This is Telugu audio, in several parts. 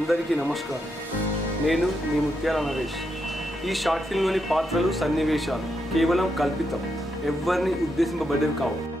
అందరికీ నమస్కారం. నేను మీ ముత్యాల నరేష్. ఈ షార్ట్ ఫిల్మ్లోని పాత్రలు, సన్నివేశాలు కేవలం కల్పితం, ఎవ్వరిని ఉద్దేశింపబడేవి కావు.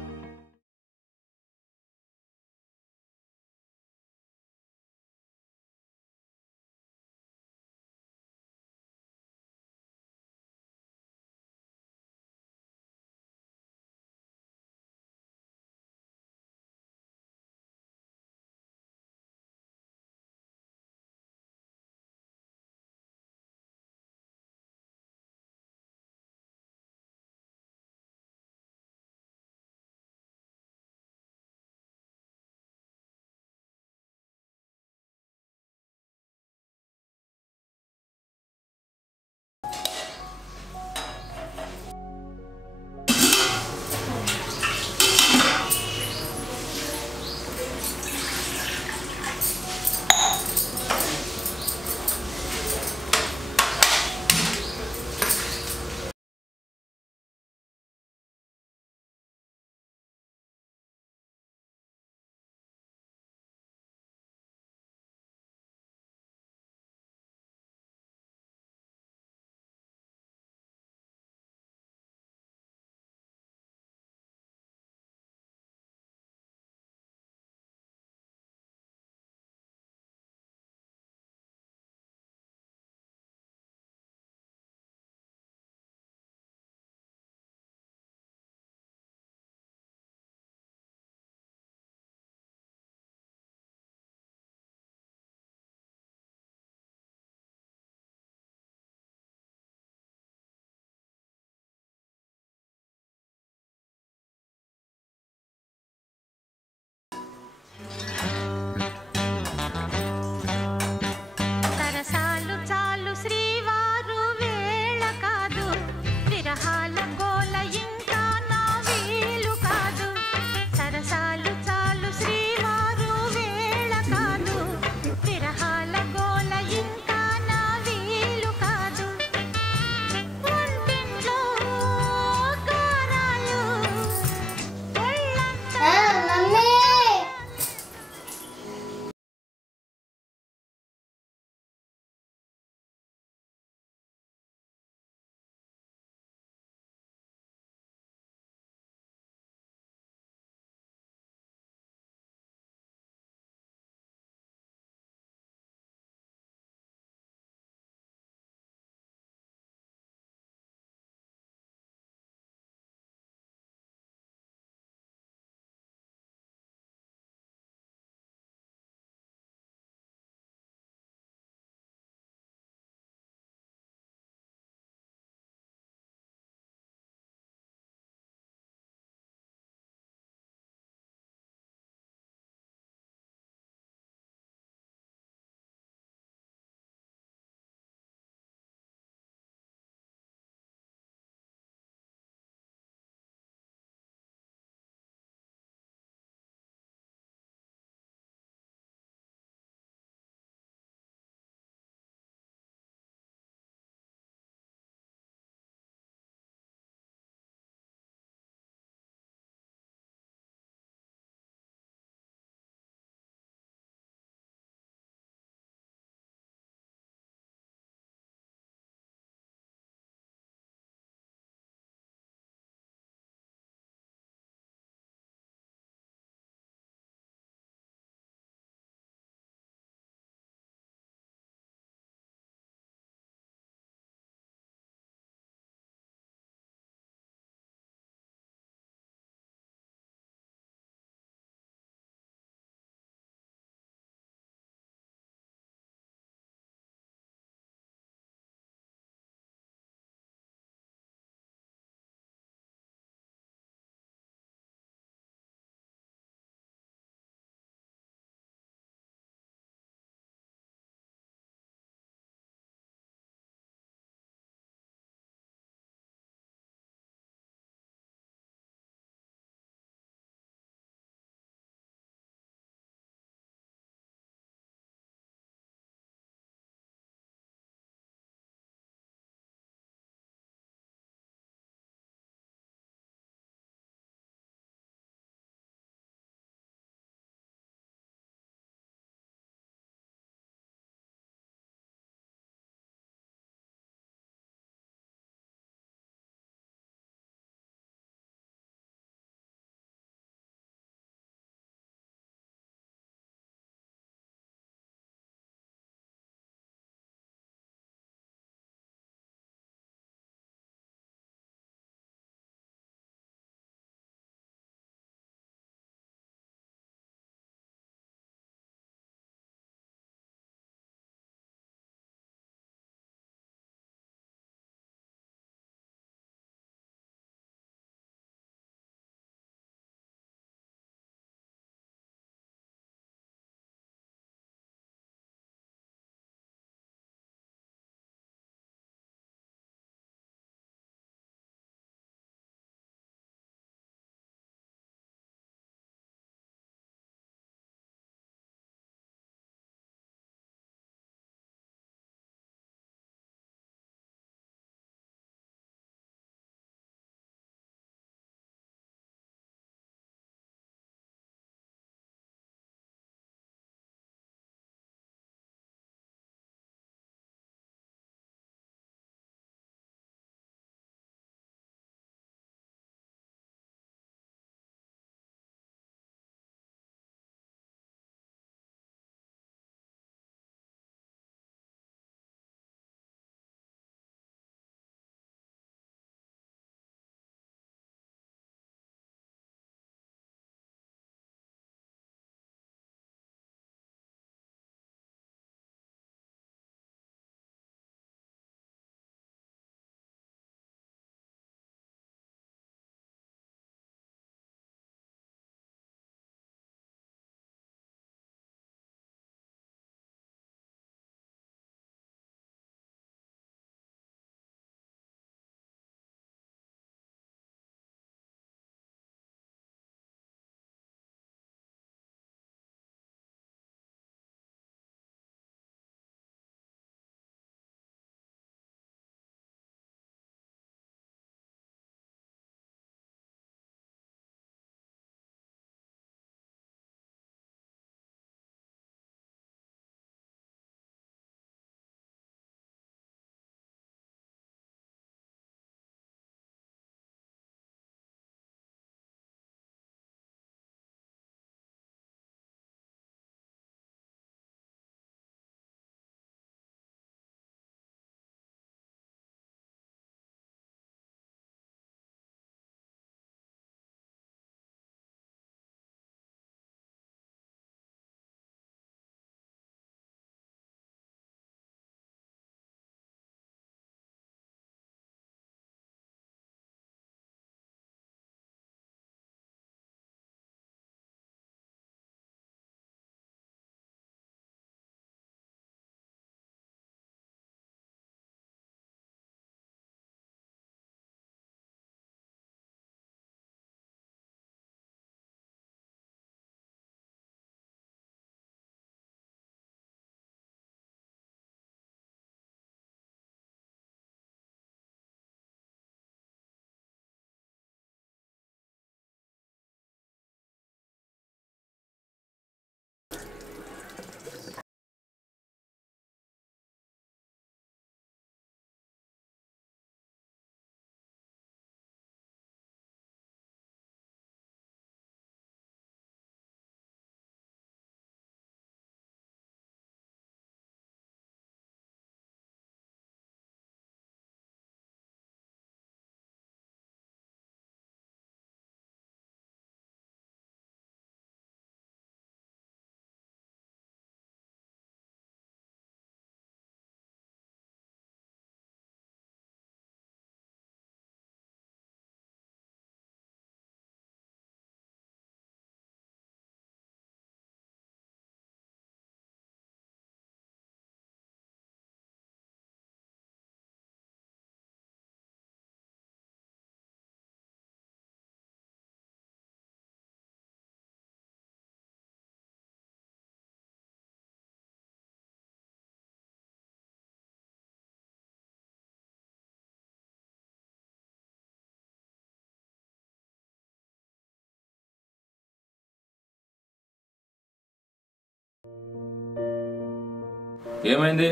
ఏమైంది?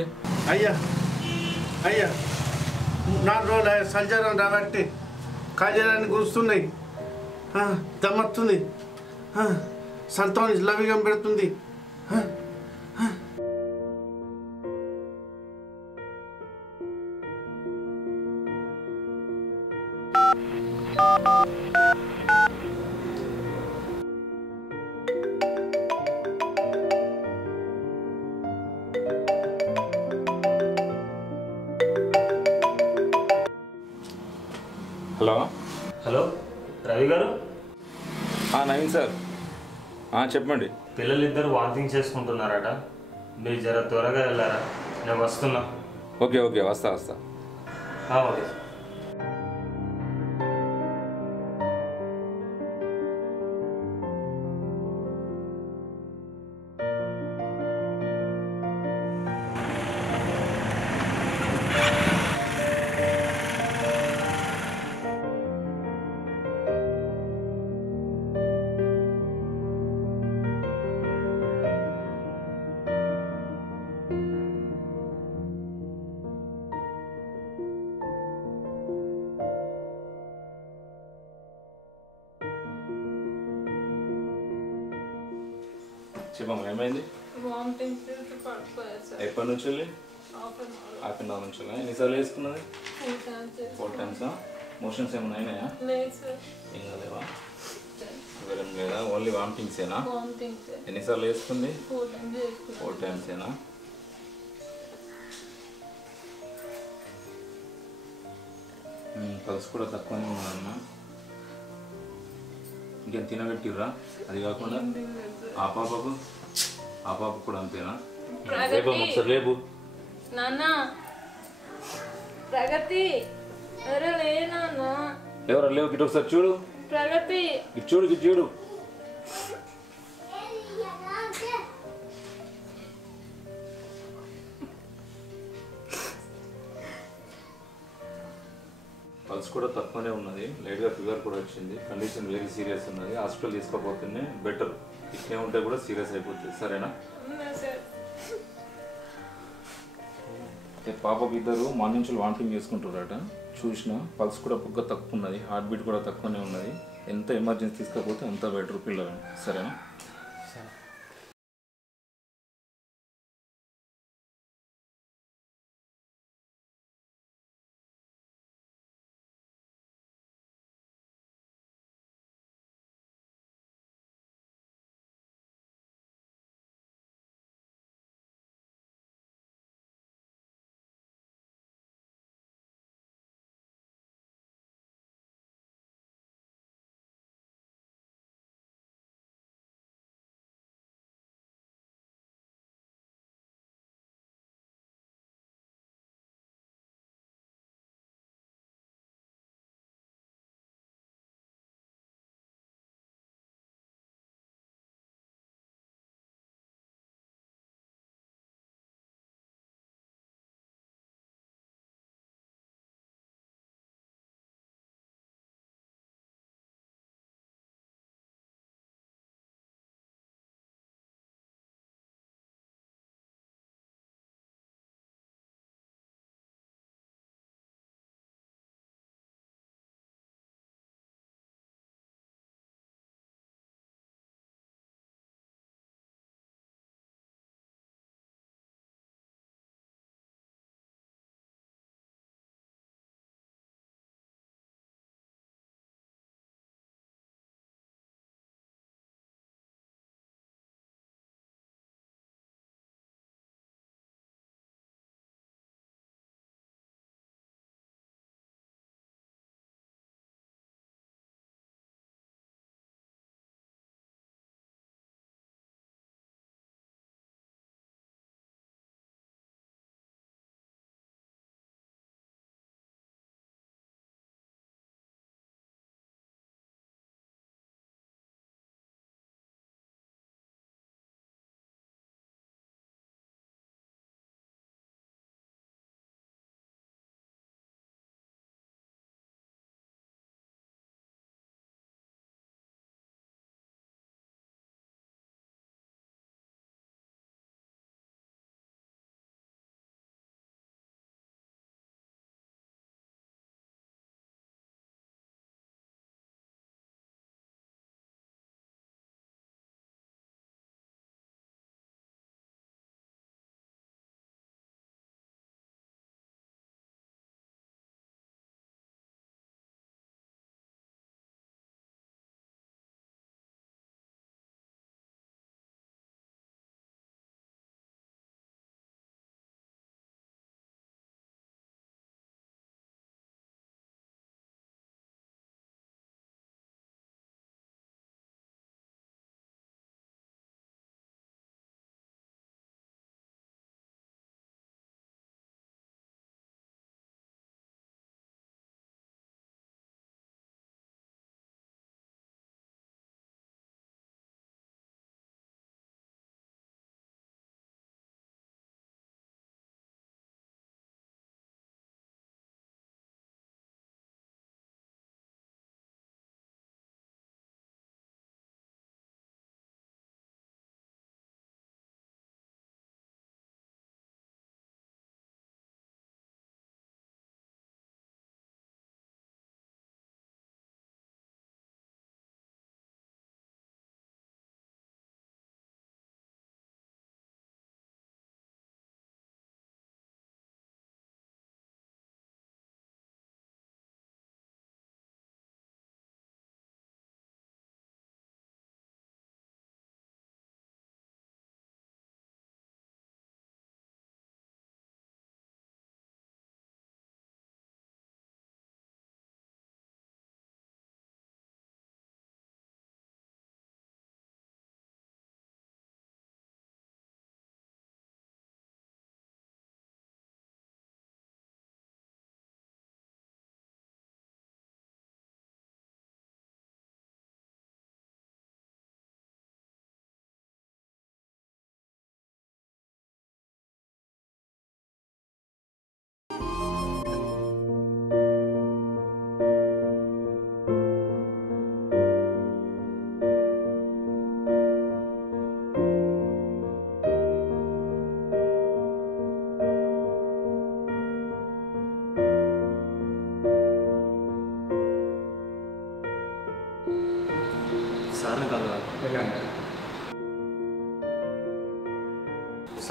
అయ్యా అయ్యా 4 రోజులు సంచారం రాబట్టి కాజాలని గురుస్తున్నాయి, దమ్మత్తుంది, సంతం లవిగం పెడుతుంది. హలో హలో రవి గారు. నవీన్ సార్, చెప్పండి. పిల్లలిద్దరు వాంతింగ్ చేసుకుంటున్నారట, మీరు జర త్వరగా వెళ్ళారా? నేను వస్తున్నా. ఓకే ఓకే, వస్తా. ఓకే. చెప్పమ్మా, ఏమైంది? ఎప్పటి నుంచి వెళ్ళి? హాఫ్ అన్ అవర్ నుంచి. ఎన్నిసార్లు వేసుకున్నది? 4 times. మోషన్స్ ఏమైనా అయినాయా? ఏం కాలేవా? జ్వరం లేదా? ఓన్లీ వామిటింగ్సేనా? ఎన్నిసార్లు వేసుకుంది? 4 times. పల్స్ కూడా తక్కువనే ఉన్నదమ్మా. ఇంకేం తినబెట్టిర్రా? అది కాకుండా ఆ పాపకు కూడా అంతేనా? రేపు ఒకసారి లేపు. ప్రగతి ఎవరు లేవు? ఇటు ఒకసారి చూడు. ప్రగతి ఇటు చూడు. పల్స్ కూడా తక్కువనే ఉన్నది, లైట్గా ఫీవర్ కూడా వచ్చింది. కండిషన్ వెరీ సీరియస్ ఉన్నది. హాస్పిటల్ తీసుకోకపోతేనే బెటర్. ఇట్నే ఉంటే కూడా సీరియస్ అయిపోతుంది. సరేనా? పాపకు ఇద్దరు మార్నింగ్ నుంచి వామిటింగ్ చేసుకుంటారట. చూసిన పల్స్ కూడా బుగ్గ తక్కువ ఉన్నది, హార్ట్ బీట్ కూడా తక్కువనే ఉన్నది. ఎంత ఎమర్జెన్సీ తీసుకోకపోతే అంత బెటర్ పిల్లలు. సరేనా?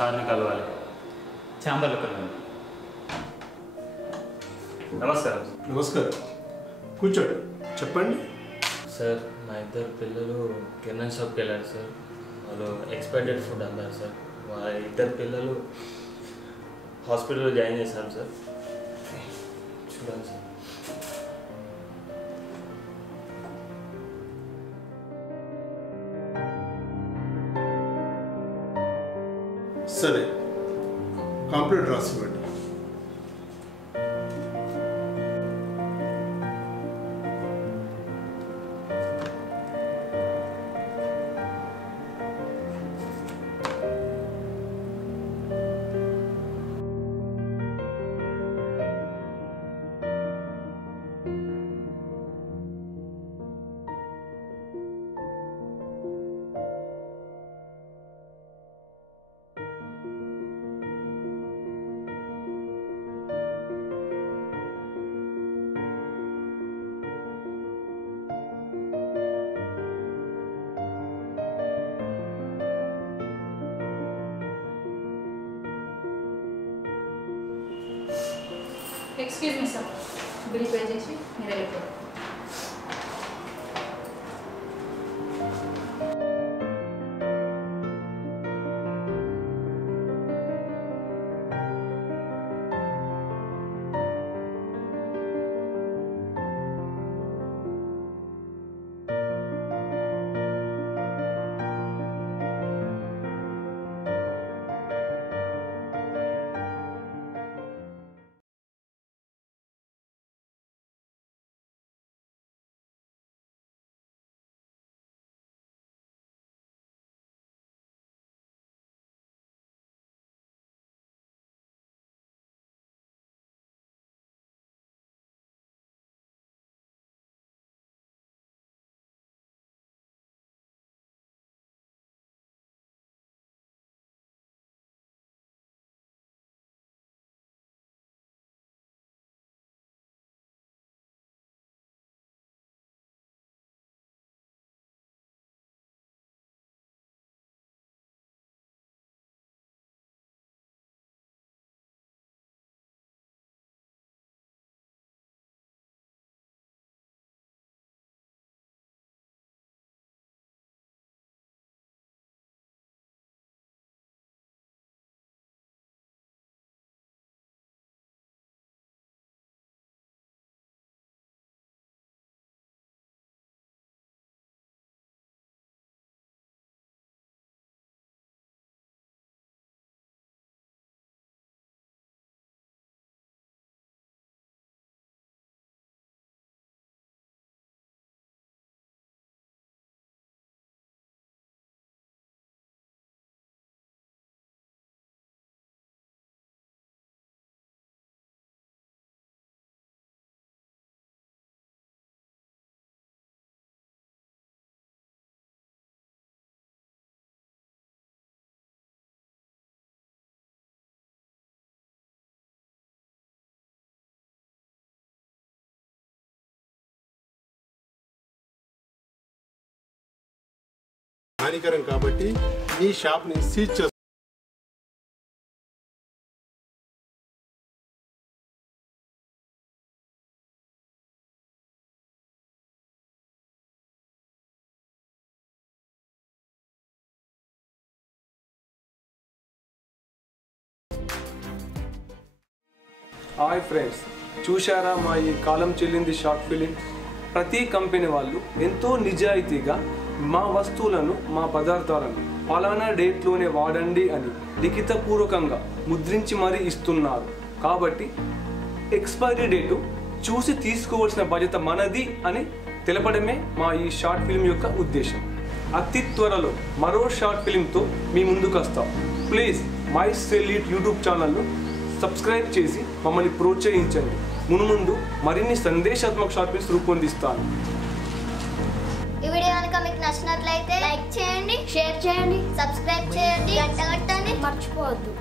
సార్ని కలవాలి. ఛాంబర్లో కలవండి. నమస్కారం నమస్కారం, కూర్చోండి, చెప్పండి. సార్. మా ఇద్దరు పిల్లలు కిరాణా షాప్కి వెళ్ళారు సార్. వాళ్ళు ఎక్స్పైర్డ్ ఫుడ్ అన్నారు సార్. మా ఇద్దరు పిల్లలు హాస్పిటల్లో జాయిన్ చేశారు సార్. చూడండి సార్. సరే, కంప్లీట్ రాసివ్వండి. Excuse me sir, bill pay చేసి మీరు వెళ్ళిపోయారు. హానికరం కాబట్టి ఈ షాప్ని సీజ్ చేస్తారు. హాయ్ ఫ్రెండ్స్, చూశారా మా ఈ కాలం చెల్లింది షార్ట్ ఫిలిం? ప్రతి కంపెనీ వాళ్ళు ఎంతో నిజాయితీగా మా వస్తువులను, మా పదార్థాలను పలానా డేట్లోనే వాడండి అని లిఖితపూర్వకంగా ముద్రించి మరీ ఇస్తున్నారు. కాబట్టి ఎక్స్పైరీ డేటు చూసి తీసుకోవాల్సిన బాధ్యత మనది అని తెలపడమే మా ఈ షార్ట్ ఫిలిం యొక్క ఉద్దేశం. అతి త్వరలో మరో షార్ట్ ఫిలింతో మీ ముందుకు వస్తాం. Please my sell it YouTube ఛానల్ను సబ్స్క్రైబ్ చేసి మమ్మల్ని ప్రోత్సహించండి. మున్ముందు మరిన్ని సందేశాత్మక షార్ట్ ఫిల్మ్స్ రూపొందిస్తాను. ఈ వీడియో కనుక మీకు నచ్చినట్లయితే లైక్ చేయండి, షేర్ చేయండి, సబ్స్క్రైబ్ చేయండి, గంట కొట్టండి మర్చిపోవద్దు.